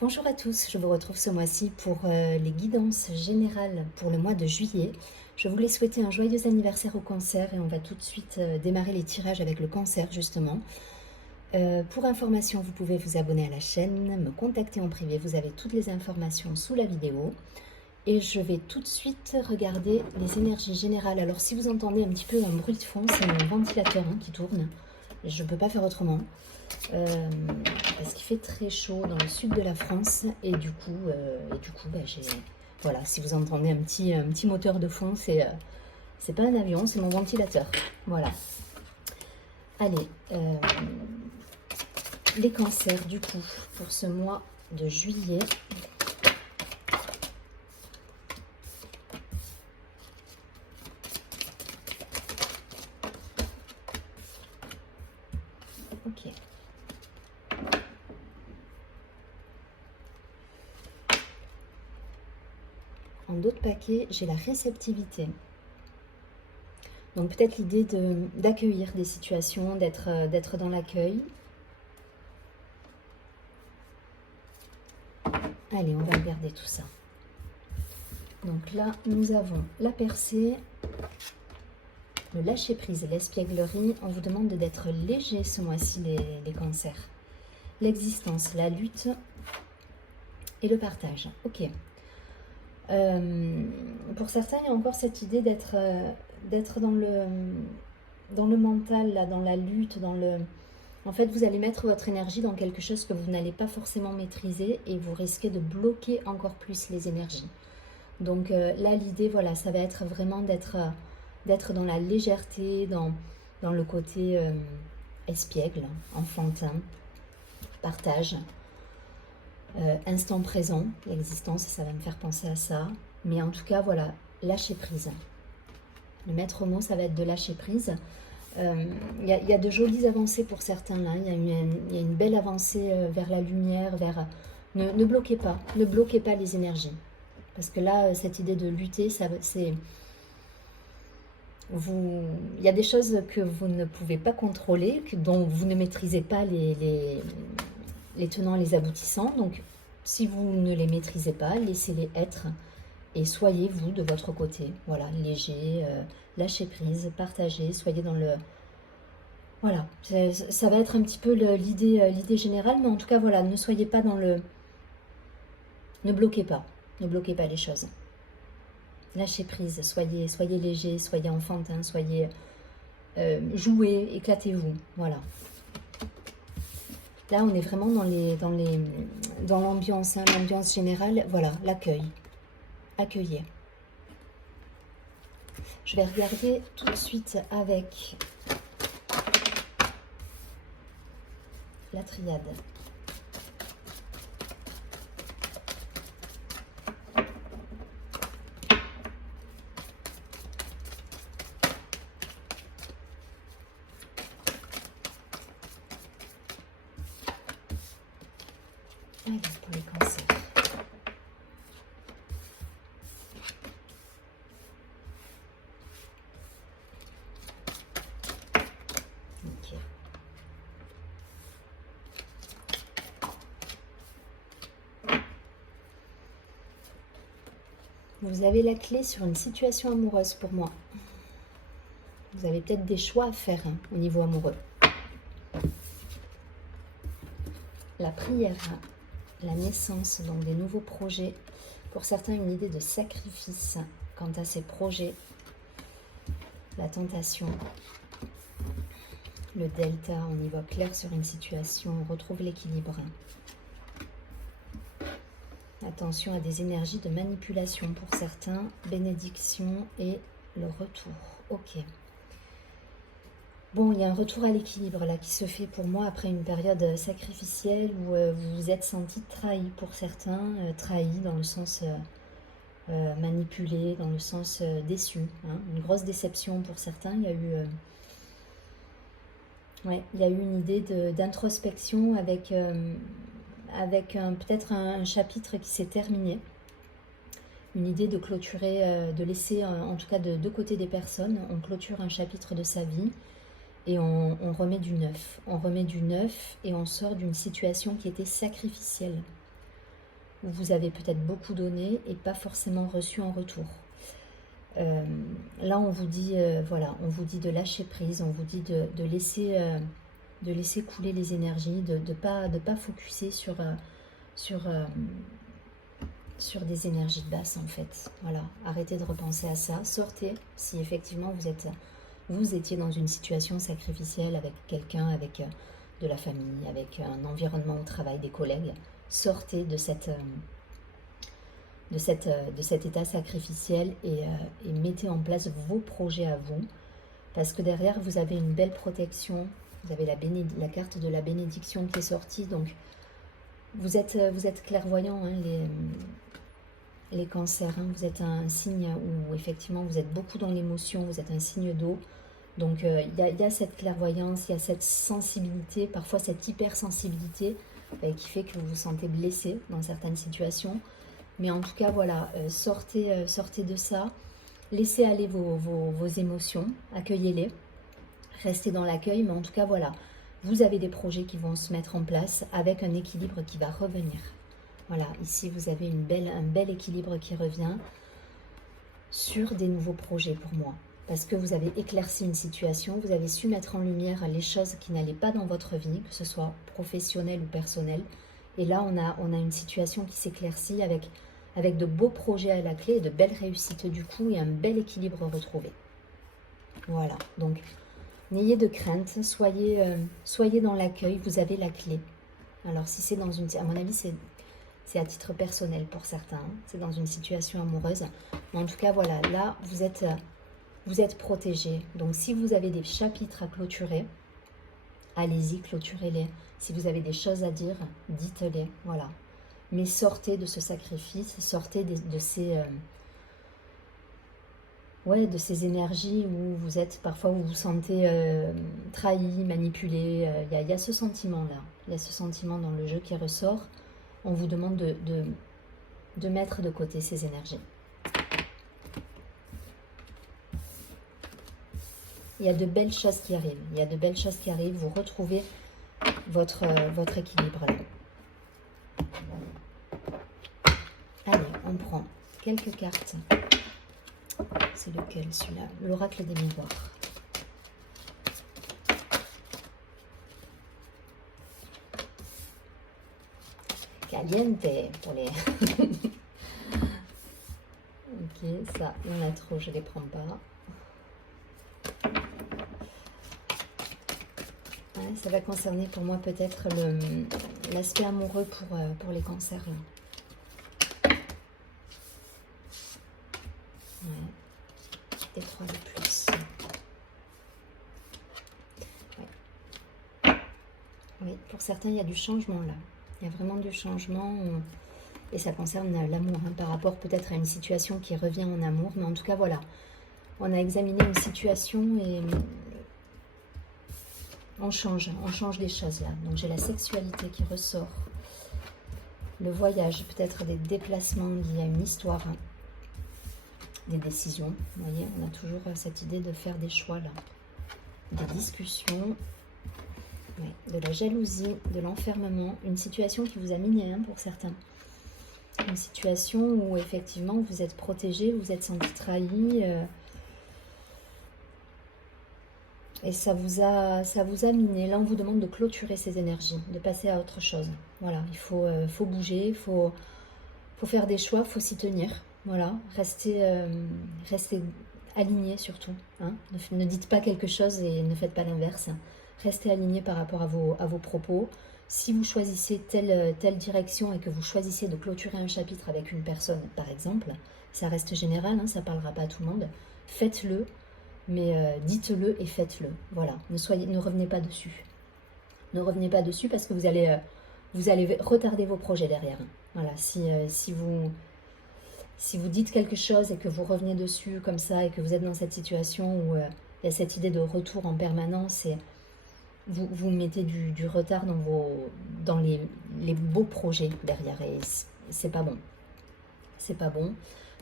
Bonjour à tous, je vous retrouve ce mois-ci pour les guidances générales pour le mois de juillet. Je voulais souhaiter un joyeux anniversaire au cancer et on va tout de suite démarrer les tirages avec le cancer justement. Pour information, vous pouvez vous abonner à la chaîne, me contacter en privé, vous avez toutes les informations sous la vidéo. Et je vais tout de suite regarder les énergies générales. Alors si vous entendez un petit peu un bruit de fond, c'est mon ventilateur qui tourne. Je ne peux pas faire autrement. Parce qu'il fait très chaud dans le sud de la France et du coup, voilà, si vous entendez un petit moteur de fond, c'est pas un avion, c'est mon ventilateur. Voilà. Allez, les cancers du coup pour ce mois de juillet. Ok. En d'autres paquets, j'ai la réceptivité. Donc peut-être l'idée d'accueillir des situations, d'être dans l'accueil. Allez, on va regarder tout ça. Donc là, nous avons la percée, le lâcher-prise et l'espièglerie. On vous demande d'être léger ce mois-ci, les cancers. L'existence, la lutte et le partage. Ok. Pour certains, il y a encore cette idée d'être dans le mental, là, dans la lutte, En fait, vous allez mettre votre énergie dans quelque chose que vous n'allez pas forcément maîtriser et vous risquez de bloquer encore plus les énergies. Donc là, l'idée, voilà, ça va être vraiment d'être dans la légèreté, dans le côté espiègle, enfantin, partage. Instant présent, l'existence, ça va me faire penser à ça. Mais en tout cas, voilà, lâcher prise. Le maître mot, ça va être de lâcher prise. Il y a de jolies avancées pour certains là. Il y a une belle avancée vers la lumière, Ne bloquez pas, ne bloquez pas les énergies. Parce que là, cette idée de lutter, c'est... Il y a des choses que vous ne pouvez pas contrôler, dont vous ne maîtrisez pas les tenants et les aboutissants. Donc, si vous ne les maîtrisez pas, laissez-les être et soyez vous de votre côté. Voilà, léger, lâchez prise, partagez, soyez dans le... Voilà, ça va être un petit peu l'idée générale, mais en tout cas, voilà, ne soyez pas dans le... Ne bloquez pas les choses. Lâchez prise, soyez léger, soyez enfantin, soyez... jouez, éclatez-vous, voilà. Là, on est vraiment dans l'ambiance, l'ambiance générale. Voilà, l'accueil. Accueillir. Je vais regarder tout de suite avec la triade. Allez, pour les cancers. Ok. Vous avez la clé sur une situation amoureuse pour moi. Vous avez peut-être des choix à faire au niveau amoureux. La prière, la naissance, donc des nouveaux projets. Pour certains, une idée de sacrifice quant à ces projets. La tentation. Le delta, on y voit clair sur une situation, on retrouve l'équilibre. Attention à des énergies de manipulation pour certains, bénédiction et le retour. Ok. Bon, il y a un retour à l'équilibre là qui se fait pour moi après une période sacrificielle où vous vous êtes senti trahi pour certains, trahi dans le sens manipulé, dans le sens déçu. Une grosse déception pour certains. Il y a eu une idée d'introspection avec peut-être un chapitre qui s'est terminé. Une idée de clôturer, de laisser en tout cas de deux côtés des personnes. On clôture un chapitre de sa vie. Et on remet du neuf. On remet du neuf et on sort d'une situation qui était sacrificielle. où vous avez peut-être beaucoup donné et pas forcément reçu en retour. Là, on vous dit, voilà, on vous dit de lâcher prise, on vous dit de laisser couler les énergies, de pas focuser sur des énergies basses en fait. Voilà, arrêtez de repenser à ça, sortez si effectivement vous étiez dans une situation sacrificielle avec quelqu'un, avec de la famille, avec un environnement au travail, des collègues, sortez de cet état sacrificiel et mettez en place vos projets à vous, parce que derrière vous avez une belle protection, vous avez la carte de la bénédiction qui est sortie, donc vous êtes clairvoyant, hein, les cancers, hein, vous êtes un signe où effectivement vous êtes beaucoup dans l'émotion, vous êtes un signe d'eau, donc il y a cette clairvoyance, il y a cette sensibilité, parfois cette hypersensibilité qui fait que vous vous sentez blessé dans certaines situations. Mais en tout cas, voilà, sortez de ça, laissez aller vos émotions, accueillez-les, restez dans l'accueil, mais en tout cas, voilà, vous avez des projets qui vont se mettre en place avec un équilibre qui va revenir. Voilà, ici, vous avez un bel équilibre qui revient sur des nouveaux projets pour moi. Parce que vous avez éclairci une situation, vous avez su mettre en lumière les choses qui n'allaient pas dans votre vie, que ce soit professionnel ou personnel. Et là, on a une situation qui s'éclaircit avec de beaux projets à la clé et de belles réussites du coup et un bel équilibre retrouvé. Voilà, donc n'ayez de crainte, soyez dans l'accueil, vous avez la clé. Alors si c'est dans une... À mon avis, c'est à titre personnel pour certains, hein, c'est dans une situation amoureuse. Mais en tout cas, voilà, là, vous êtes protégés. Donc si vous avez des chapitres à clôturer, allez-y, clôturez-les. Si vous avez des choses à dire, dites-les, voilà. Mais sortez de ce sacrifice, sortez de ces énergies où vous êtes, parfois vous vous sentez trahi, manipulé. Il y a ce sentiment-là, il y a ce sentiment dans le jeu qui ressort. On vous demande de mettre de côté ces énergies. Il y a de belles choses qui arrivent, il y a de belles choses qui arrivent, vous retrouvez votre équilibre là. Allez, on prend quelques cartes. C'est lequel celui-là? L'oracle des miroirs. Caliente pour les... Ok, ça, il y en a trop, je ne les prends pas. Ouais, ça va concerner pour moi peut-être l'aspect amoureux pour les cancers. Là. Ouais. Des 3 de plus. Ouais. Oui, pour certains, il y a du changement là. Il y a vraiment du changement. Et ça concerne l'amour, hein, par rapport peut-être à une situation qui revient en amour. Mais en tout cas, voilà. On a examiné une situation et on change des choses là. Donc j'ai la sexualité qui ressort. Le voyage, peut-être des déplacements liés à une histoire. Hein. Des décisions. Vous voyez, on a toujours cette idée de faire des choix là. Des discussions. Oui, de la jalousie, de l'enfermement. Une situation qui vous a miné, hein, pour certains. Une situation où effectivement vous êtes protégé, vous êtes senti trahi. Et ça vous a miné. Là, on vous demande de clôturer ces énergies, de passer à autre chose. Voilà, il faut bouger, il faut faire des choix, il faut s'y tenir. Voilà, restez aligné surtout. Hein. Ne dites pas quelque chose et ne faites pas l'inverse. Restez aligné par rapport à vos propos. Si vous choisissez telle direction et que vous choisissez de clôturer un chapitre avec une personne, par exemple, ça reste général, hein, ça ne parlera pas à tout le monde, faites-le. Mais dites-le et faites-le. Voilà, ne revenez pas dessus. Ne revenez pas dessus parce que vous allez retarder vos projets derrière. Voilà, si vous dites quelque chose et que vous revenez dessus comme ça et que vous êtes dans cette situation où il y a cette idée de retour en permanence et vous mettez du retard dans les beaux projets derrière et c'est pas bon. C'est pas bon.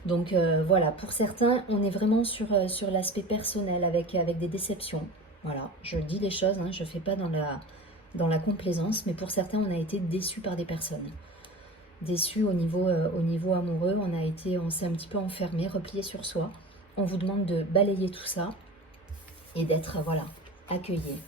Donc voilà, pour certains, on est vraiment sur l'aspect personnel avec des déceptions. Voilà, je dis les choses, hein, je ne fais pas dans la complaisance, mais pour certains, on a été déçus par des personnes. déçu au niveau amoureux. On s'est un petit peu enfermé, replié sur soi. On vous demande de balayer tout ça et d'être, voilà, accueilli,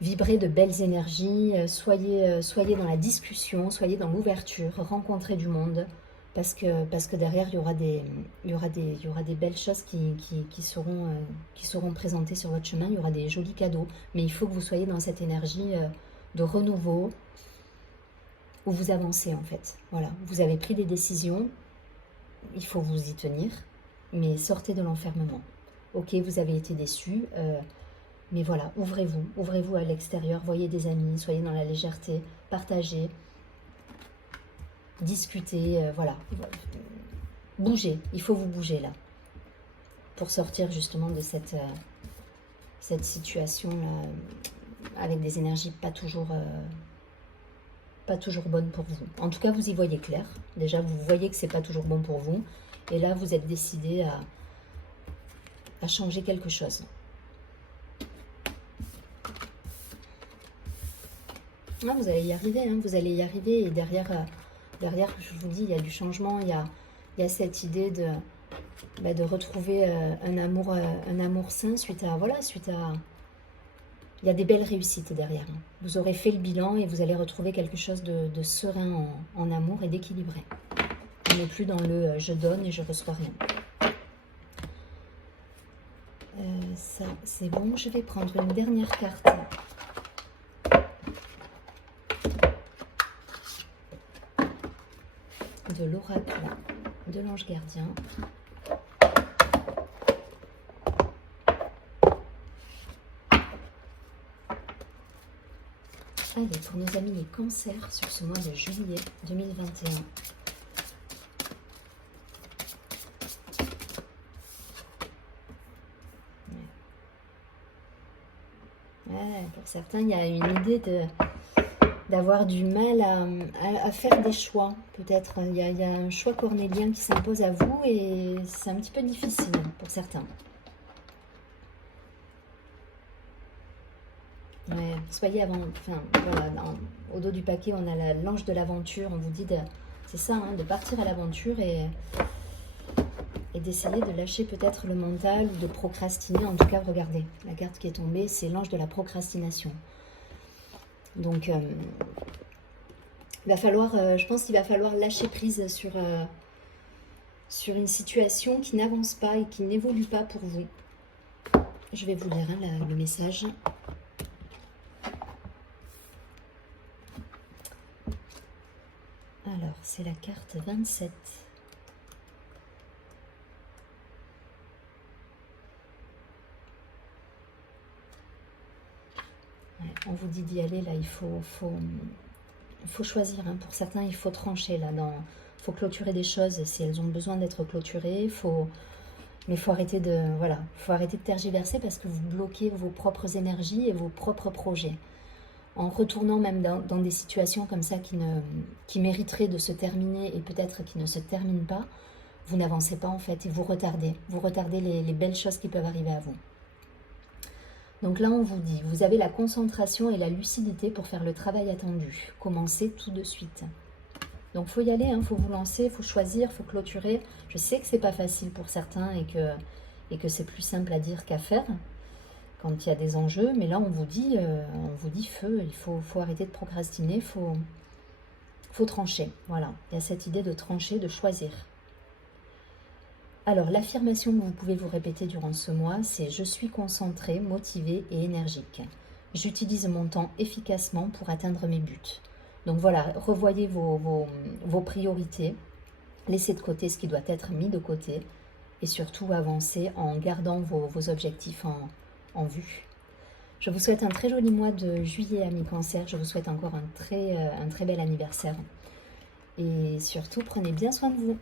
vibrez de belles énergies, soyez dans la discussion, soyez dans l'ouverture, rencontrez du monde, parce que derrière, il y aura des belles choses qui seront présentées sur votre chemin, il y aura des jolis cadeaux, mais il faut que vous soyez dans cette énergie de renouveau, où vous avancez en fait. Voilà, vous avez pris des décisions, il faut vous y tenir, mais sortez de l'enfermement. Ok, vous avez été déçu, mais voilà, ouvrez-vous à l'extérieur, voyez des amis, soyez dans la légèreté, partagez, discutez, voilà. Bougez, il faut vous bouger là, pour sortir justement de cette situation-là, avec des énergies pas toujours bonnes pour vous. En tout cas, vous y voyez clair. Déjà, vous voyez que c'est pas toujours bon pour vous. Et là, vous êtes décidé à changer quelque chose. Ah, vous allez y arriver, hein, vous allez y arriver. Et derrière, je vous dis, il y a du changement. Il y a cette idée de retrouver un amour sain suite à... Il y a des belles réussites derrière. Vous aurez fait le bilan et vous allez retrouver quelque chose de serein en amour et d'équilibré. On n'est plus dans le je donne et je reçois rien. Ça, c'est bon. Je vais prendre une dernière carte. De l'oracle de l'ange gardien. Allez, pour nos amis les cancers sur ce mois de juillet 2021. Ouais, pour certains, il y a une idée d'avoir du mal à faire des choix. Peut-être il y a un choix cornélien qui s'impose à vous et c'est un petit peu difficile pour certains. Ouais, soyez avant, enfin voilà, au dos du paquet on a l'ange de l'aventure, on vous dit c'est ça, hein, de partir à l'aventure et d'essayer de lâcher peut-être le mental ou de procrastiner. En tout cas, regardez, la carte qui est tombée, c'est l'ange de la procrastination. Donc, je pense qu'il va falloir lâcher prise sur une situation qui n'avance pas et qui n'évolue pas pour vous. Je vais vous lire hein, le message. Alors, c'est la carte 27. Ouais, on vous dit d'y aller, là, il faut choisir. Hein. Pour certains, il faut trancher, là. Il faut clôturer des choses si elles ont besoin d'être clôturées. Mais il faut arrêter faut arrêter de tergiverser parce que vous bloquez vos propres énergies et vos propres projets. En retournant même dans des situations comme ça qui mériteraient de se terminer et peut-être qui ne se terminent pas, vous n'avancez pas en fait et vous retardez. Vous retardez les belles choses qui peuvent arriver à vous. Donc là, on vous dit, vous avez la concentration et la lucidité pour faire le travail attendu. Commencez tout de suite. Donc il faut y aller, il faut vous lancer, il faut choisir, il faut clôturer. Je sais que c'est pas facile pour certains et que c'est plus simple à dire qu'à faire quand il y a des enjeux, mais là on vous dit feu, il faut arrêter de procrastiner, il faut trancher. Voilà, il y a cette idée de trancher, de choisir. Alors l'affirmation que vous pouvez vous répéter durant ce mois, c'est « Je suis concentré, motivé et énergique. J'utilise mon temps efficacement pour atteindre mes buts. » Donc voilà, revoyez vos priorités, laissez de côté ce qui doit être mis de côté et surtout avancez en gardant vos objectifs en vue. Je vous souhaite un très joli mois de juillet, amis Cancer. Je vous souhaite encore un très bel anniversaire. Et surtout, prenez bien soin de vous.